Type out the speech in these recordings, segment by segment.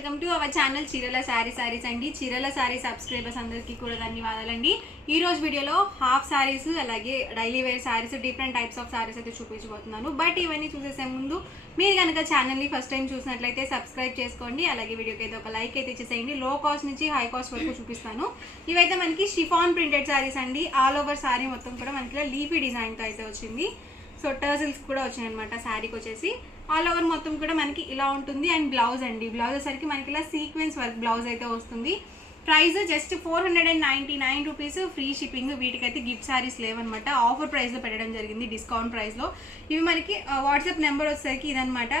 Welcome to our channel చీరల సారీస్ అండి. చీరల సారీ సబ్స్క్రైబర్స్ అందరికీ కూడా ధన్యవాదాలండి. ఈ రోజు వీడియోలో హాఫ్ సారీస్ అలాగే daily wear saris different types of saris అయితే చూపించబోతున్నాను. బట్ ఇవన్నీ చూసేసే ముందు మీరు కనుక ఛానల్ని ఫస్ట్ టైం చూసినట్లయితే సబ్స్క్రైబ్ చేసుకోండి. అలాగే వీడియోకి అయితే ఒక లైక్ అయితే ఇచ్చేసేయండి. లో కాస్ట్ నుంచి హై కాస్ట్ వరకు చూపిస్తాను. ఇవైతే మనకి షిఫాన్ ప్రింటెడ్ సారీస్ అండి. ఆల్ ఓవర్ సారీ మొత్తం కూడా మనకి లీఫీ డిజైన్తో అయితే వచ్చింది. సో టర్సిల్స్ కూడా వచ్చాయి అనమాట శారీకి వచ్చేసి. ఆల్ ఓవర్ మొత్తం కూడా మనకి ఇలా ఉంటుంది. అండ్ బ్లౌజ్ అండి, బ్లౌజ్ వచ్చేసరికి మనకి ఇలా సీక్వెన్స్ వర్క్ బ్లౌజ్ అయితే వస్తుంది. Price just 499 rupees, free shipping. వీటికైతే గిఫ్ట్ శారీస్ లేవన్నమాట, ఆఫర్ ప్రైస్లో పెట్టడం జరిగింది, డిస్కౌంట్ ప్రైస్లో. ఇవి మనకి వాట్సాప్ నెంబర్ వచ్చేసరికి ఇదనమాట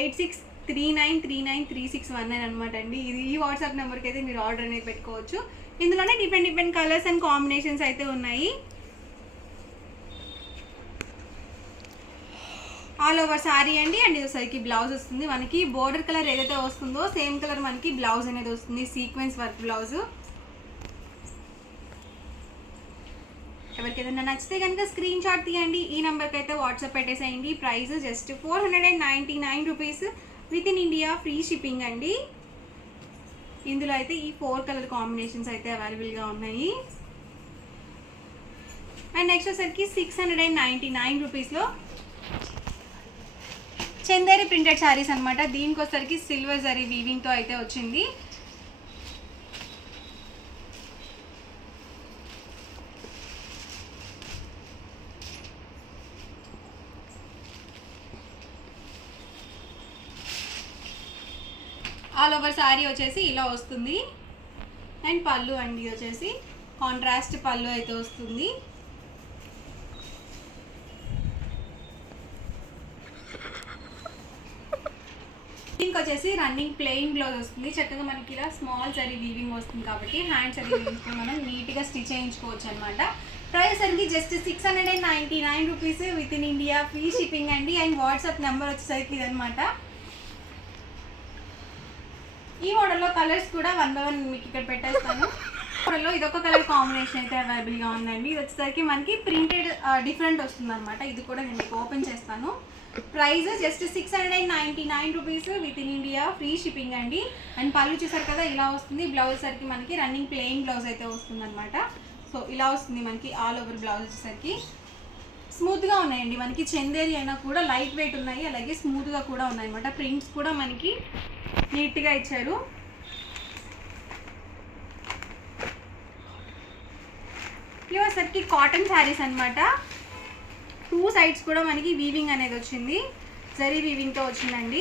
8639393619 అనమాట అండి. ఇది ఈ వాట్సాప్ నెంబర్కి అయితే మీరు ఆర్డర్ అనేది పెట్టుకోవచ్చు. ఇందులోనే డిఫరెంట్ కలర్స్ అండ్ కాంబినేషన్స్ అయితే ఉన్నాయి. ఆల్ ఓవర్ సారీ అండి. అండ్ ఇది బ్లౌజ్ వస్తుంది మనకి. బోర్డర్ కలర్ ఏదైతే వస్తుందో సేమ్ కలర్ మనకి బ్లౌజ్ అనేది వస్తుంది, సీక్వెన్స్ వర్క్ బ్లౌజ్. ఎవరికి ఏదైనా నచ్చితే కనుక స్క్రీన్ షాట్ తీయండి, ఈ నెంబర్కి అయితే వాట్సాప్ పెట్టేసేయండి. Price just 499 rupees, with in India, free shipping అండి. ఇందులో అయితే ఈ 4 కలర్ కాంబినేషన్స్ అయితే అవైలబుల్గా ఉన్నాయి. అండ్ నెక్స్ట్ వచ్చేసరికి 699 రూపీస్లో చందేరి ప్రింటెడ్ శారీస్ అనమాట. దీనికి వచ్చేసరికి సిల్వర్ జరీ వీవింగ్తో అయితే వచ్చింది. ఆల్ ఓవర్ శారీ వచ్చేసి ఇలా వస్తుంది. అండ్ పళ్ళు అండి వచ్చేసి కాంట్రాస్ట్ పళ్ళు అయితే వస్తుంది. దీనికి వచ్చేసి రన్నింగ్ ప్లెయిన్ బ్లౌజ్ వస్తుంది. చక్కగా మనకి ఇలా స్మాల్ జరీ వీవింగ్ వస్తుంది కాబట్టి హ్యాండ్ జరీ వీవింగ్తో మనం నీట్గా స్టిచ్ చేయించుకోవచ్చు అనమాట. ప్రైస్ అండి just 699 rupees, with in India, free shipping అండి. అండ్ వాట్సాప్ నెంబర్ వచ్చేసరికి ఇదనమాట. ఈ మోడల్లో కలర్స్ కూడా 1 by 1 మీకు ఇక్కడ పెట్టేస్తాను. మోడల్లో ఇదొక కలర్ కాంబినేషన్ అయితే అవైలబుల్గా ఉందండి. ఇది వచ్చేసరికి మనకి ప్రింటెడ్ డిఫరెంట్ వస్తుంది అనమాట. ఇది కూడా నేను మీకు ఓపెన్ చేస్తాను. Price just 699 rupees, with in India, free shipping అండి. అండ్ పళ్ళు చూసారు కదా ఇలా వస్తుంది. బ్లౌజ్ సరికి మనకి రన్నింగ్ ప్లెయిన్ బ్లౌజ్ అయితే వస్తుంది అనమాట. సో ఇలా వస్తుంది మనకి ఆల్ ఓవర్ బ్లౌజ్ వచ్చేసరికి. స్మూత్గా ఉన్నాయండి మనకి. చందేరి అయినా కూడా లైట్ వెయిట్ ఉన్నాయి, అలాగే స్మూత్గా కూడా ఉన్నాయి అనమాట. ప్రింట్స్ కూడా మనకి నీట్గా ఇచ్చారు. ఇవి వచ్చేసరికి కాటన్ శారీస్ అనమాట. 2 సైడ్స్ కూడా మనకి వీవింగ్ అనేది వచ్చింది, జరీ వీవింగ్తో వచ్చిందండి.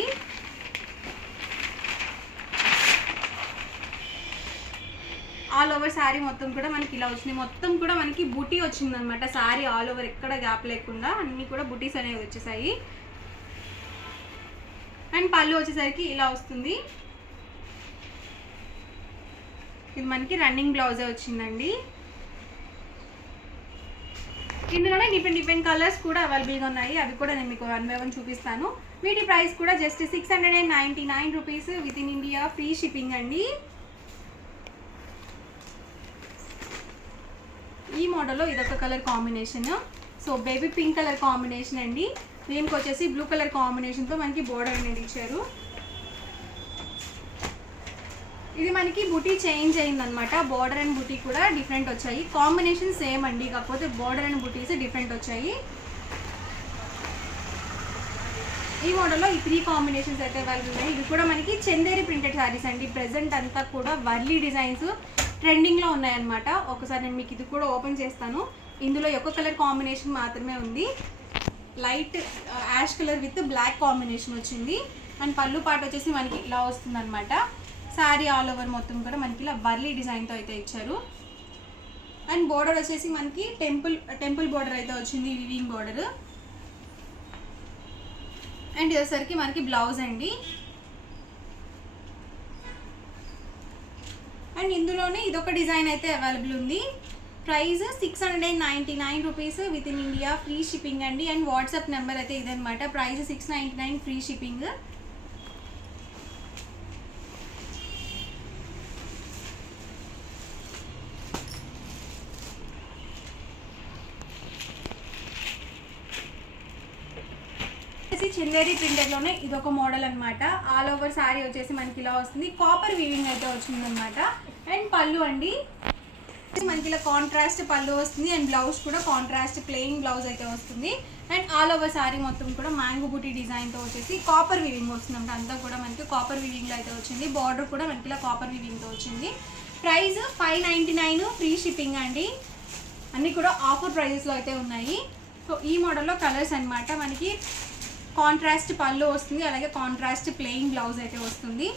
ఆల్ ఓవర్ శారీ మొత్తం కూడా మనకి ఇలా వచ్చింది. మొత్తం కూడా మనకి బుటీ వచ్చిందనమాట. శారీ ఆల్ ఓవర్ ఎక్కడ గ్యాప్ లేకుండా అన్నీ కూడా బుటీస్ అనేవి వచ్చేసాయి. అండ్ పళ్ళు వచ్చేసరికి ఇలా వస్తుంది. ఇది మనకి రన్నింగ్ బ్లౌజే వచ్చిందండి. ఇందులోనే డిఫరెంట్ కలర్స్ కూడా అవైలబుల్గా ఉన్నాయి. అవి కూడా నేను మీకు 1 by 1 చూపిస్తాను. వీటి ప్రైస్ కూడా just 699 rupees, with in India, free shipping అండి. ఈ మోడల్లో ఇదొక colour combination. So baby pink colour combination అండి. దీనికి వచ్చేసి బ్లూ కలర్ కాంబినేషన్తో మనకి బోర్డర్ అనేది ఇచ్చారు. ఇది మనకి బుటీ చేంజ్ అయిందనమాట. బోర్డర్ అండ్ బుటీ కూడా డిఫరెంట్ వచ్చాయి. కాంబినేషన్ సేమ్ అండి, కాకపోతే బోర్డర్ అండ్ బుటీస్ డిఫరెంట్ వచ్చాయి. ఈ మోడల్లో ఈ 3 కాంబినేషన్స్ అయితే అవైలబుల్ ఉన్నాయి. ఇవి కూడా మనకి చందేరి ప్రింటెడ్ శారీస్ అండి. ప్రెజెంట్ అంతా కూడా వర్లీ డిజైన్స్ ట్రెండింగ్లో ఉన్నాయన్నమాట. ఒకసారి నేను మీకు ఇది కూడా ఓపెన్ చేస్తాను. ఇందులో ఒక కలర్ కాంబినేషన్ మాత్రమే ఉంది. Light ash colour with black combination వచ్చింది. అండ్ పళ్ళు పాట వచ్చేసి మనకి ఇలా వస్తుంది అనమాట. శారీ ఆల్ ఓవర్ మొత్తం కూడా మనకి ఇలా వర్లీ డిజైన్తో అయితే ఇచ్చారు. అండ్ బోర్డర్ వచ్చేసి మనకి టెంపుల్ బోర్డర్ అయితే వచ్చింది, వివింగ్ బోర్డర్. అండ్ ఇదేసరికి మనకి బ్లౌజ్ అండి. అండ్ ఇందులోనే ఇదొక డిజైన్ అయితే అవైలబుల్ ఉంది. Price 699 rupees, with in India, free shipping అండి. అండ్ వాట్సాప్ నెంబర్ అయితే ఇదనమాట. Price 699, free shipping. వచ్చేసి చందేరి ప్రింటెడ్లోనే ఇదొక మోడల్ అనమాట. ఆల్ ఓవర్ శారీ వచ్చేసి మనకి ఇలా వస్తుంది. కాపర్ వీవింగ్ అయితే వచ్చింది అనమాట. అండ్ పళ్ళు అండి మనకి ఇలా కాంట్రాస్ట్ పళ్ళు వస్తుంది. అండ్ బ్లౌజ్ కూడా కాంట్రాస్ట్ ప్లెయిన్ బ్లౌజ్ అయితే వస్తుంది. అండ్ ఆల్ ఓవర్ శారీ మొత్తం కూడా మ్యాంగో బూటీ డిజైన్తో వచ్చేసి కాపర్ వీవింగ్ వస్తుంది. అంతా కూడా మనకి కాపర్ వీవింగ్లో అయితే వచ్చింది. బార్డర్ కూడా మనకి ఇలా కాపర్ వీవింగ్తో వచ్చింది. ప్రైస్ 599, ఫ్రీ షిప్పింగ్ అండి. అన్నీ కూడా ఆఫర్ ప్రైజెస్లో అయితే ఉన్నాయి. సో ఈ మోడల్లో కలర్స్ అనమాట. మనకి కాంట్రాస్ట్ పళ్ళు వస్తుంది, అలాగే కాంట్రాస్ట్ ప్లెయిన్ బ్లౌజ్ అయితే వస్తుంది.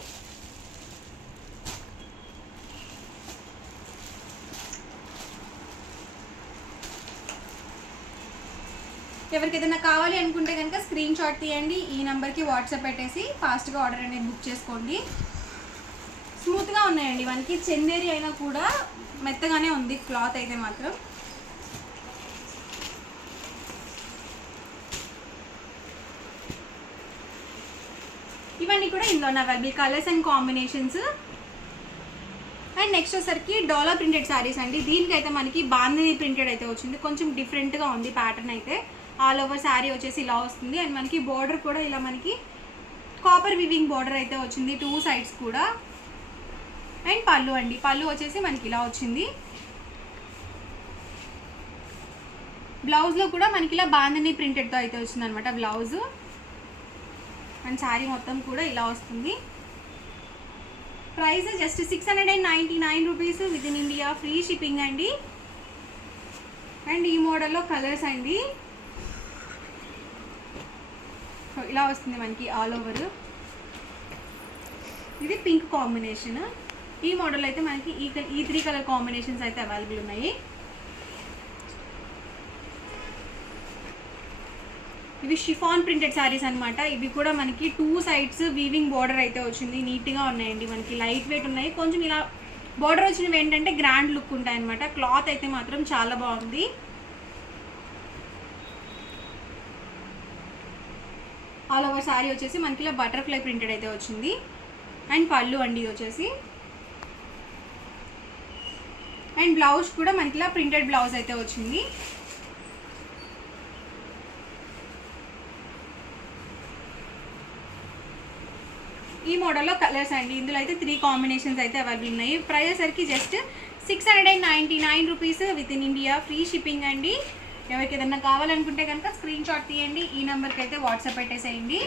ఎవరికి ఏదైనా కావాలి అనుకుంటే కనుక స్క్రీన్ షాట్ తీయండి, ఈ నెంబర్కి వాట్సాప్ పెట్టేసి ఫాస్ట్గా ఆర్డర్ అనేది బుక్ చేసుకోండి. స్మూత్గా ఉన్నాయండి, మనకి చందేరి అయినా కూడా మెత్తగానే ఉంది క్లాత్ అయితే మాత్రం. ఇవన్నీ కూడా ఇందులో available colours and combinations. And next వచ్చేసరికి డోలా ప్రింటెడ్ శారీస్ అండి. దీనికైతే మనకి బాందిని ప్రింటెడ్ అయితే వచ్చింది. కొంచెం డిఫరెంట్గా ఉంది ప్యాటర్న్ అయితే. ఆల్ ఓవర్ శారీ వచ్చేసి ఇలా వస్తుంది. అండ్ మనకి బార్డర్ కూడా ఇలా మనకి కాపర్ వివింగ్ బార్డర్ అయితే వచ్చింది 2 సైడ్స్ కూడా. అండ్ పళ్ళు అండి, పళ్ళు వచ్చేసి మనకి ఇలా వచ్చింది. బ్లౌజ్లో కూడా మనకి ఇలా బాందిని ప్రింటెడ్తో అయితే వచ్చింది అనమాట బ్లౌజ్. అండ్ శారీ మొత్తం కూడా ఇలా వస్తుంది. Price just 699 rupees with in India, free shipping అండి. అండ్ ఈ మోడల్లో కలర్స్ అండి ఇలా వస్తుంది మనకి ఆల్ ఓవర్. ఇది పింక్ కాంబినేషన్. ఈ మోడల్ అయితే మనకి ఈ 3 కలర్ కాంబినేషన్స్ అయితే అవైలబుల్ ఉన్నాయి. ఇవి షిఫాన్ ప్రింటెడ్ శారీస్ అనమాట. ఇవి కూడా మనకి 2 సైడ్స్ వీవింగ్ బార్డర్ అయితే వచ్చింది. నీట్గా ఉన్నాయండి, మనకి లైట్ వెయిట్ ఉన్నాయి. కొంచెం ఇలా బార్డర్ వచ్చినవి ఏంటంటే గ్రాండ్ లుక్ ఉంటాయి అనమాట. క్లాత్ అయితే మాత్రం చాలా బాగుంది. ఆల్ ఓవర్ శారీ వచ్చేసి మనకి ఇలా బటర్ఫ్లై ప్రింటెడ్ అయితే వచ్చింది. అండ్ పళ్ళు అండి వచ్చేసి. అండ్ బ్లౌజ్ కూడా మనకి ఇలా ప్రింటెడ్ బ్లౌజ్ అయితే వచ్చింది. ఈ మోడల్లో కలర్స్ అండి. ఇందులో అయితే 3 కాంబినేషన్స్ అయితే అవైలబుల్ ఉన్నాయి. ప్రైస్ సరికి just 699 rupees with in India, free shipping అండి. ఎవరికి ఏదన్నా కావాలనుకుంటే కనుక స్క్రీన్ షాట్ తీయండి, ఈ నెంబర్కి అయితే వాట్సాప్ పెట్టేసేయండి.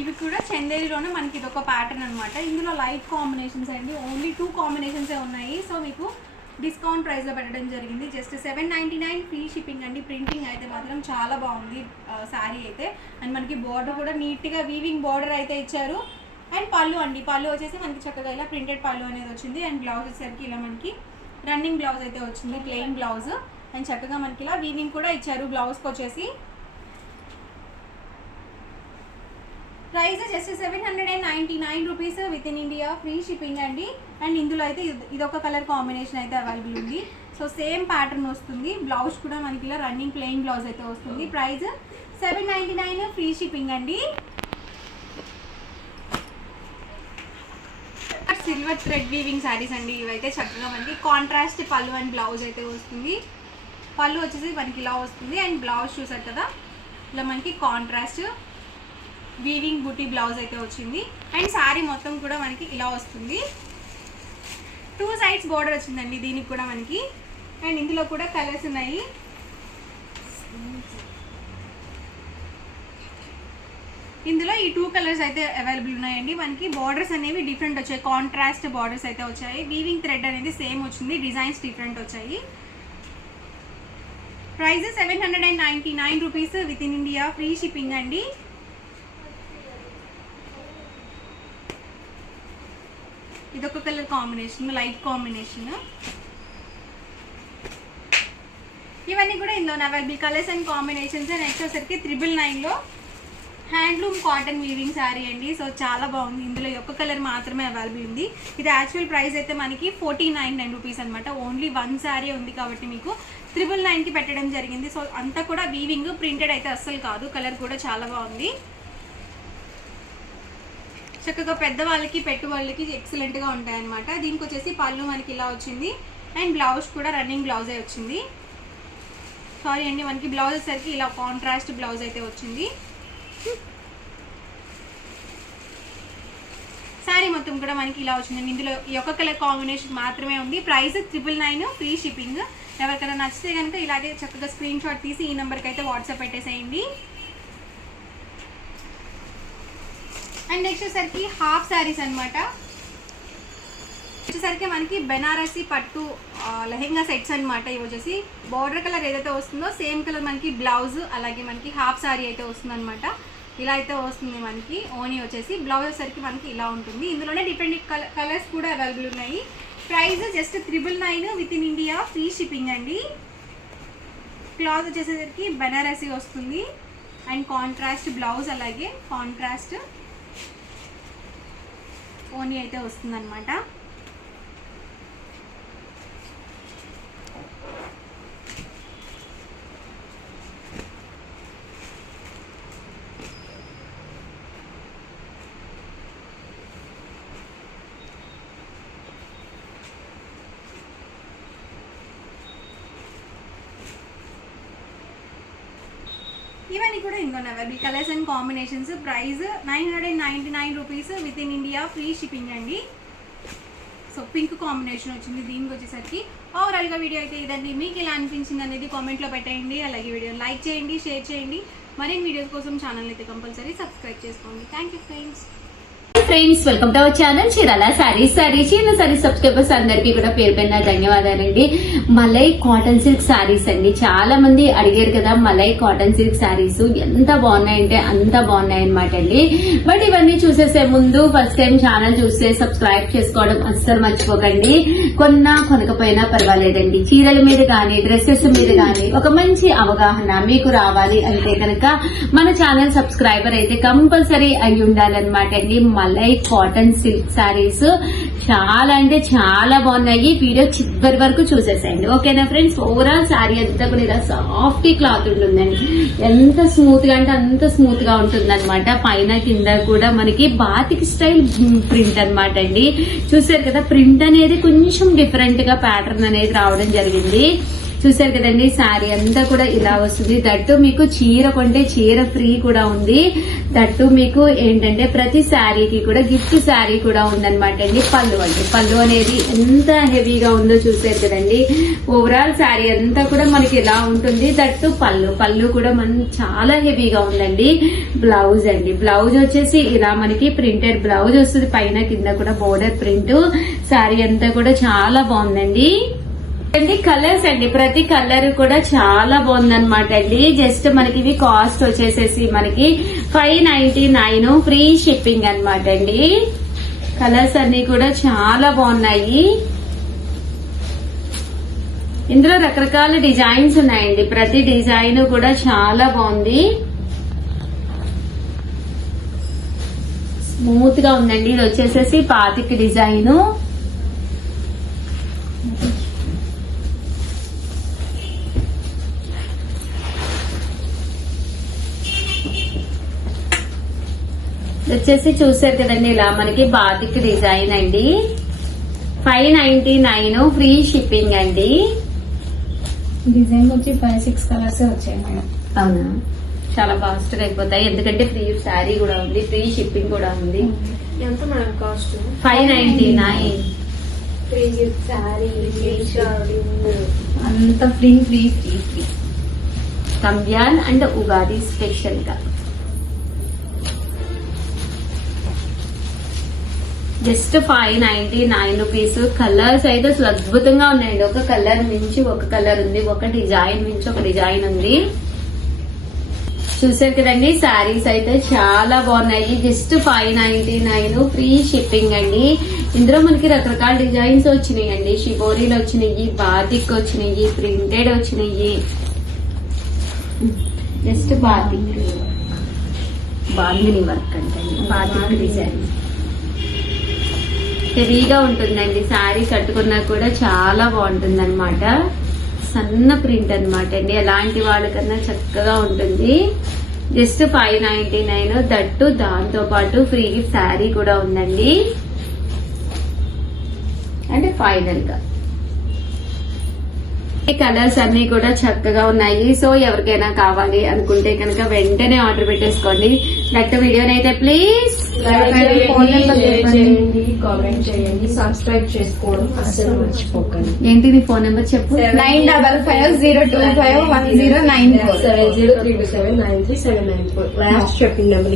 ఇవి కూడా చందేరిలోనే మనకి ఇదొక ప్యాటర్న్ అనమాట. ఇందులో లైట్ కాంబినేషన్స్ అండి. ఓన్లీ 2 కాంబినేషన్సే ఉన్నాయి. సో మీకు డిస్కౌంట్ ప్రైస్లో పెట్టడం జరిగింది. జస్ట్ 799, ఫ్రీ షిప్పింగ్ అండి. ప్రింటింగ్ అయితే మాత్రం చాలా బాగుంది శారీ అయితే. అండ్ మనకి బార్డర్ కూడా నీట్గా వీవింగ్ బార్డర్ అయితే ఇచ్చారు. అండ్ పళ్ళు అండి, పళ్ళు వచ్చేసి మనకి చక్కగా ఇలా ప్రింటెడ్ పళ్ళు అనేది వచ్చింది. అండ్ బ్లౌజ్ వచ్చేసరికి ఇలా మనకి రన్నింగ్ బ్లౌజ్ అయితే వచ్చింది, ప్లెయిన్ బ్లౌజ్. అండ్ చక్కగా మనకి ఇలా వీవింగ్ కూడా ఇచ్చారు బ్లౌజ్కి వచ్చేసి. Price just 799 rupees with in India, free shipping అండి. అండ్ ఇందులో అయితే ఇదొక కలర్ కాంబినేషన్ అయితే అవైలబుల్ ఉంది. సో సేమ్ ప్యాటర్న్ వస్తుంది. బ్లౌజ్ కూడా మనకి ఇలా రన్నింగ్ ప్లెయిన్ బ్లౌజ్ అయితే వస్తుంది. ప్రైస్ 799, ఫ్రీ షిప్పింగ్ అండి. సిల్వర్ థ్రెడ్ వీవింగ్ శారీస్ అండి. ఇవైతే చక్కగా మనకి కాంట్రాస్ట్ పళ్ళు అండ్ బ్లౌజ్ అయితే వస్తుంది. పళ్ళు వచ్చేసి మనకి ఇలా వస్తుంది. అండ్ బ్లౌజ్ చూసారు కదా, ఇలా మనకి కాంట్రాస్ట్ వీవింగ్ బూటీ బ్లౌజ్ అయితే వచ్చింది. అండ్ శారీ మొత్తం కూడా మనకి ఇలా వస్తుంది. 2 సైడ్స్ బోర్డర్ వచ్చిందండి దీనికి కూడా మనకి. అండ్ ఇందులో కూడా కలర్స్ ఉన్నాయి. ఇందులో ఈ 2 కలర్స్ అయితే అవైలబుల్ ఉన్నాయండి. మనకి బార్డర్స్ అనేవి డిఫరెంట్ వచ్చాయి, కాంట్రాస్ట్ బార్డర్స్ అయితే వచ్చాయి. వీవింగ్ థ్రెడ్ అనేది సేమ్ వచ్చింది, డిజైన్స్ డిఫరెంట్ వచ్చాయి. Price 799 rupees with in India, free shipping అండి. ఇదొక కలర్ కాంబినేషన్, లైట్ కాంబినేషన్. ఇవన్నీ కూడా ఇందులో available colours and combinations. Next వచ్చేసరికి 999లో హ్యాండ్లూమ్ కాటన్ వీవింగ్ శారీ అండి. సో చాలా బాగుంది. ఇందులో ఒక్క కలర్ మాత్రమే అవైలబుల్ ఉంది. ఇది యాక్చువల్ ప్రైస్ అయితే మనకి 1499 రూపీస్ అనమాట. ఓన్లీ 1 శారీ ఉంది కాబట్టి మీకు 999కి పెట్టడం జరిగింది. సో అంతా కూడా వీవింగ్, ప్రింటెడ్ అయితే అస్సలు కాదు. కలర్ కూడా చాలా బాగుంది. చక్కగా పెద్దవాళ్ళకి పెట్టువాళ్ళకి ఎక్సలెంట్గా ఉంటాయి అనమాట. దీనికి వచ్చేసి పళ్ళు మనకి ఇలా వచ్చింది. అండ్ బ్లౌజ్ కూడా రన్నింగ్ బ్లౌజే వచ్చింది. సారీ అండి, మనకి బ్లౌజ్ వచ్చేసరికి ఇలా కాంట్రాస్ట్ బ్లౌజ్ అయితే వచ్చింది. శారీ మొత్తం కూడా మనకి ఇలా వచ్చిందండి. ఇందులో ఈ ఒక్క కలర్ కాంబినేషన్ మాత్రమే ఉంది. Price 999, free shipping. ఎవరికైనా నచ్చితే కనుక ఇలాగే చక్కగా స్క్రీన్ షాట్ తీసి ఈ నెంబర్కి అయితే వాట్సాప్ పెట్టేసేయండి. అండ్ నెక్స్ట్ వచ్చేసరికి హాఫ్ శారీస్ అనమాట. వచ్చేసరికి మనకి బెనారసి పట్టు లెహెంగా సెట్స్ అనమాట. ఇవి వచ్చేసి బార్డర్ కలర్ ఏదైతే వస్తుందో సేమ్ కలర్ మనకి బ్లౌజ్, అలాగే మనకి హాఫ్ శారీ అయితే వస్తుంది అనమాట. ఇలా అయితే వస్తుంది మనకి. ఓనీ వచ్చేసి బ్లౌజ్ వచ్చేసరికి మనకి ఇలా ఉంటుంది. ఇందులోనే డిఫరెంట్ కలర్స్ కూడా అవైలబుల్ ఉన్నాయి. Price just 999 with in India, free shipping అండి. క్లాత్ వచ్చేసరికి బెనారసి వస్తుంది అండ్ కాంట్రాస్ట్ బ్లౌజ్, అలాగే కాంట్రాస్ట్ ఓనీ అయితే వస్తుంది అనమాట. ఇవన్నీ కూడా ఇంకో available colours and combinations. Price 999 rupees with in India, free shipping అండి. సో పింక్ కాంబినేషన్ వచ్చింది దీనికి వచ్చేసరికి. ఓవరాల్గా వీడియో అయితే ఇదండి. మీకు ఎలా అనిపించింది అనేది కామెంట్లో పెట్టేయండి. అలాగే వీడియో లైక్ చేయండి, షేర్ చేయండి. మరిన్ని వీడియోస్ కోసం ఛానల్ అయితే కంపల్సరీ సబ్స్క్రైబ్ చేసుకోండి. Thank you friends. Friends, welcome to our channel Chirala saris. Chirala saris subscribers అందరికీ కూడా పేరు పైన ధన్యవాదాలండి. మలై కాటన్ సిల్క్ సారీస్ అండి. చాలా మంది అడిగారు కదా మలై కాటన్ సిల్క్ సారీస్ ఎంత బాగున్నాయంటే అంత బాగున్నాయి అనమాట అండి. బట్ ఇవన్నీ చూసేసే ముందు ఫస్ట్ టైం ఛానల్ చూస్తే సబ్స్క్రైబ్ చేసుకోవడం అస్సలు మర్చిపోకండి. కొనకపోయినా పర్వాలేదండి. చీరల మీద కానీ డ్రెస్సెస్ మీద కానీ ఒక మంచి అవగాహన మీకు రావాలి అంటే కనుక మన ఛానల్ సబ్స్క్రైబర్ అయితే కంపల్సరీ అయి ఉండాలన్నమాట అండి. మలై కాటన్ సిల్క్ సారీస్ చాలా అంటే చాలా బాగున్నాయి. వీడియో చివరి వరకు చూసేసేయండి, ఓకేనా ఫ్రెండ్స్. ఓవరాల్ సారీ అంతా కూడా ఇలా సాఫ్ట్ క్లాత్ ఉంటుందండి. ఎంత స్మూత్ గా అంటే అంత స్మూత్ గా ఉంటుంది అనమాట. పైన కింద కూడా మనకి బాతిక్ స్టైల్ ప్రింట్ అనమాట అండి. చూసారు కదా, ప్రింట్ అనేది కొంచెం డిఫరెంట్ గా ప్యాటర్న్ అనేది రావడం జరిగింది. చూసారు కదండి, శారీ అంతా కూడా ఇలా వస్తుంది. దట్టు మీకు చీర కొంటే చీర ఫ్రీ కూడా ఉంది. దట్టు మీకు ఏంటంటే ప్రతి శారీకి కూడా గిఫ్ట్ శారీ కూడా ఉందన్నమాట అండి. పళ్ళు అనేది ఎంత హెవీగా ఉందో చూసారు కదండి. ఓవరాల్ శారీ అంతా కూడా మనకి ఇలా ఉంటుంది. దట్టు పళ్ళు కూడా చాలా హెవీగా ఉందండి. బ్లౌజ్ అండి, బ్లౌజ్ వచ్చేసి ఇలా మనకి ప్రింటెడ్ బ్లౌజ్ వస్తుంది. పైన కింద కూడా బోర్డర్ ప్రింట్. శారీ అంతా కూడా చాలా బాగుందండి. కలర్స్ అండి, ప్రతి కలర్ కూడా చాలా బాగుందన్నమాట అండి. జస్ట్ మనకి ఇవి కాస్ట్ వచ్చేసేసి మనకి 599, ఫ్రీ షిప్పింగ్ అనమాట అండి. కలర్స్ అన్ని కూడా చాలా బాగున్నాయి. ఇందులో రకరకాల డిజైన్స్ ఉన్నాయండి. ప్రతి డిజైన్ కూడా చాలా బాగుంది, స్మూత్ గా ఉందండి. ఇది వచ్చేసేసి పాతిక్ డిజైన్. వచ్చేసి చూసారు కదండి, ఇలా మనకి బాతిక్ డిజైన్ అండి. 599, ఫ్రీ షిప్పింగ్ అండి. డిజైన్ వచ్చి 5-6 కలర్స్ వచ్చాయి మేడం. అవునా, చాలా ఫాస్ట్ గా అయిపోతాయి ఎందుకంటే ఫ్రీ శారీ కూడా ఉంది, ఫ్రీ షిప్పింగ్ కూడా ఉంది. ఎంత మేడం కాస్ట్? 599. ఫ్రీ శారీ అంత free free free free. Ramzan and Ugadi special గా జస్ట్ 599 రూపీస్. కలర్స్ అయితే అసలు అద్భుతంగా ఉన్నాయండి. ఒక కలర్ మించి ఒక కలర్ ఉంది, ఒక డిజైన్ మించి ఒక డిజైన్ ఉంది. చూసారు కదండి, శారీస్ అయితే చాలా బాగున్నాయి. జస్ట్ 599, ఫ్రీ షిప్పింగ్ అండి. ఇందులో మనకి రకరకాల డిజైన్స్ వచ్చినాయి అండి. షిబోరీలు వచ్చినాయి, బాతిక్ వచ్చినాయి, ప్రింటెడ్ వచ్చినాయి. జస్ట్ బాతిక్ బాందిని వర్క్ అంటే బాతిక్ డిజైన్ హెవీగా ఉంటుందండి. శారీ కట్టుకున్నా కూడా చాలా బాగుంటుంది అనమాట. సన్న ప్రింట్ అనమాట అండి. ఎలాంటి వాళ్ళకన్నా చక్కగా ఉంటుంది. జస్ట్ 599, దట్టు దాంతో పాటు ఫ్రీ శారీ కూడా ఉందండి. అంటే ఫైనల్ గా ఈ కలర్స్ అన్ని కూడా చక్కగా ఉన్నాయి. సో ఎవరికైనా కావాలి అనుకుంటే కనుక వెంటనే ఆర్డర్ పెట్టేసుకోండి. లైక్ వీడియోని అయితే ప్లీజ్ ఫోన్ నెంబర్ చెప్పండి. కామెంట్ చేయండి, సబ్స్క్రైబ్ చేసుకోవడం అస్సలు మర్చిపోకండి. ఏంటి నీ ఫోన్ నెంబర్ చెప్పు. 9550251094. 7032793794. లాస్ట్ చెప్పిన నెంబర్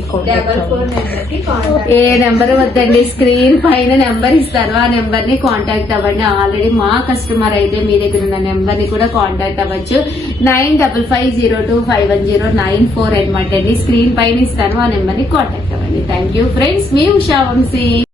ఏ నెంబర్ వద్దండి, స్క్రీన్ పైన నెంబర్ ఇస్తారు, ఆ నెంబర్ ని కాంటాక్ట్ అవ్వండి. ఆల్రెడీ మా కస్టమర్ అయితే మీ దగ్గర ఉన్న నెంబర్ ని కూడా కాంటాక్ట్ అవ్వచ్చు. 9550251094 అనమాట అండి. స్క్రీన్ పైన ఇస్తాను, ఆ నెంబర్ ని కాంటాక్ట్ అవ్వండి. థ్యాంక్ యూ ఫ్రెండ్స్, మీ ఉషా వంశీ.